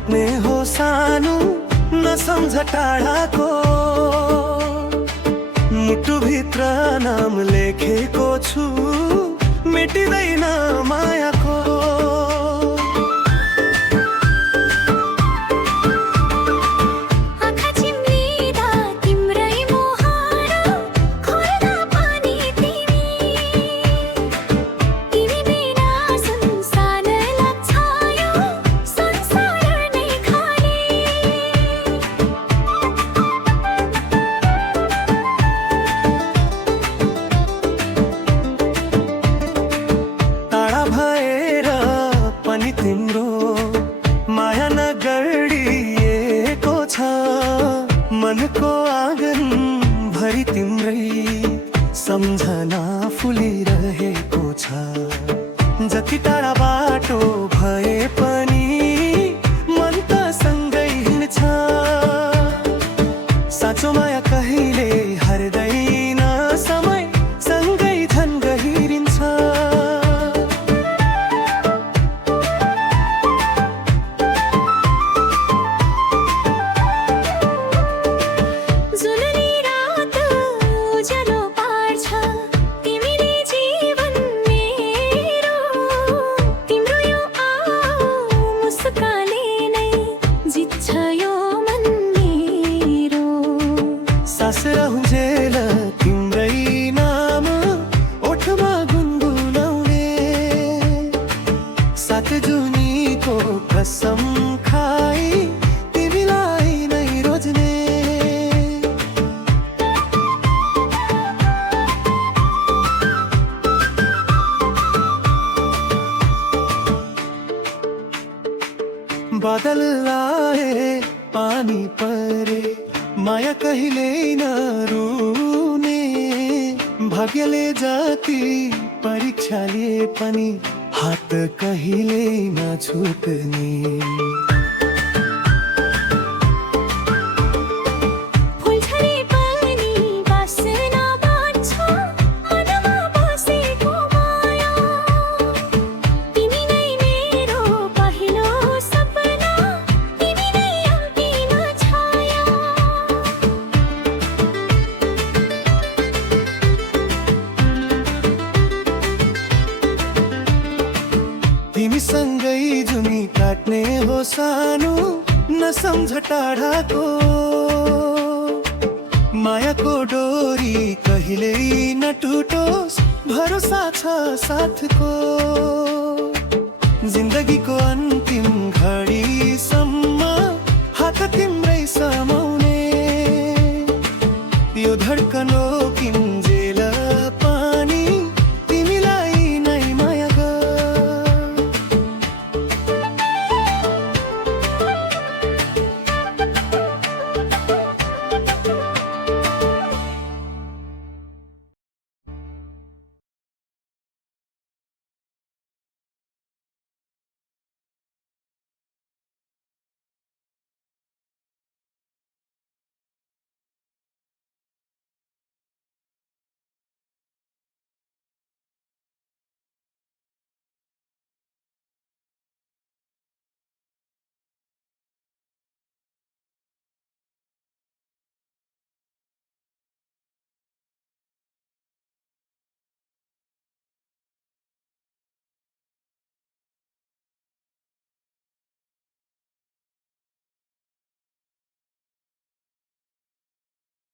काट्ने हो सानो नसम्झ टाढाको। मुटुभित्र नाम लेखेको छु, मेटिँदैन मायाको। तिम्रो माया नगरिएको छ, मनको आँगन भरि तिम्रै सम्झना फुलिरहेको छ। जति टाढा बाटो भए पनि मन त सँगै हिँड्छ। साँचो माया कहिले हर्दैन, समय सँगै झन् गहिरिन्छ। सास रहन्जेल तिम्रै नाम ओठमा गुनगुनाउने, 7 जुनीको कसम खाई तिमीलाई नै रोज्ने। बादल आए पानी परे, माया कहिले नरुने। भाग्यले जति परीक्षा लिए पनि हात कहिले नछुट्ने। तिमीसँगै जुनी काट्ने हो सानो नसम्झ टाढाको। मायाको डोरी कहिल्यै नटुटोस्, भरोसा छ साथको। जिन्दगीको अन्तिम घडीसम्म हात तिम्रै सम।